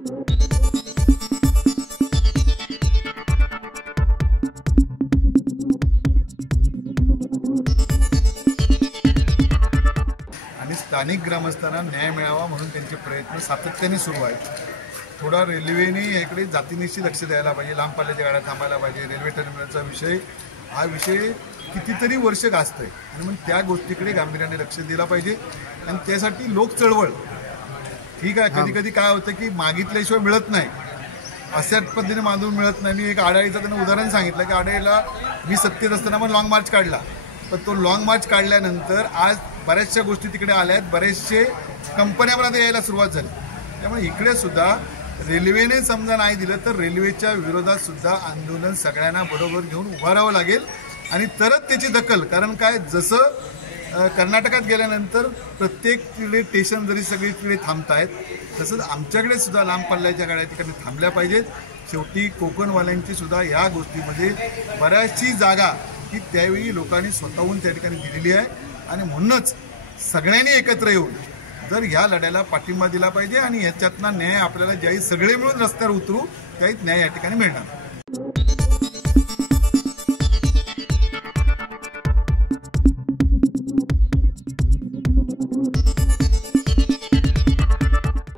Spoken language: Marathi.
आणि स्थानिक ग्रामस्थांना न्याय मिळावा म्हणून त्यांचे प्रयत्न सातत्याने सुरू आहेत। थोडा रेल्वेने याकडे जातीनिशी लक्ष द्यायला पाहिजे, लांब पल्ल्याच्या गाड्या थांबायला पाहिजे। रेल्वे टर्मिनलचा विषय हा विषय कितीतरी वर्ष गाजतोय आणि मग त्या गोष्टीकडे गांभीर्याने लक्ष दिलं पाहिजे। आणि त्यासाठी लोक चळवळ ठीक आहे, कधी कधी काय होतं की मागितल्याशिवाय मिळत नाही, अशाच पद्धतीने मांडून मिळत नाही। मी एक आढाईचं त्यांना उदाहरण सांगितलं की आढाईला मी सत्तेत असताना पण लॉंग मार्च काढला, पण तो लॉंग मार्च काढल्यानंतर आज बऱ्याचशा गोष्टी तिकडे आल्या आहेत, बरेचसे कंपन्यामध्ये यायला सुरुवात झाली। त्यामुळे इकडे सुद्धा रेल्वेने समजा नाही दिलं तर रेल्वेच्या विरोधात सुद्धा आंदोलन सगळ्यांना बरोबर घेऊन उभं राहावं लागेल आणि तरच त्याची दखल। कारण काय, जसं कर्नाटकात गेल्यानंतर प्रत्येक स्टेशन जरी सगळीकडे थांबत आहेत, तसंच आमच्याकडे सुद्धा लांब पल्ल्याच्या गाड्या तिकडे थांबल्या पाहिजेत। शेवटी कोकणवाल्यांची सुद्धा या गोष्टीमध्ये बऱ्याचशी जागा ही त्यावेळी लोकांनी स्वतःहून त्या ठिकाणी दिलेली आहे आणि म्हणूनच सगळ्यांनी एकत्र येऊन जर ह्या लढ्याला पाठिंबा दिला पाहिजे आणि याच्यातनं न्याय आपल्याला ज्याही सगळे मिळून रस्त्यावर उतरू त्याही न्याय या ठिकाणी मिळणार।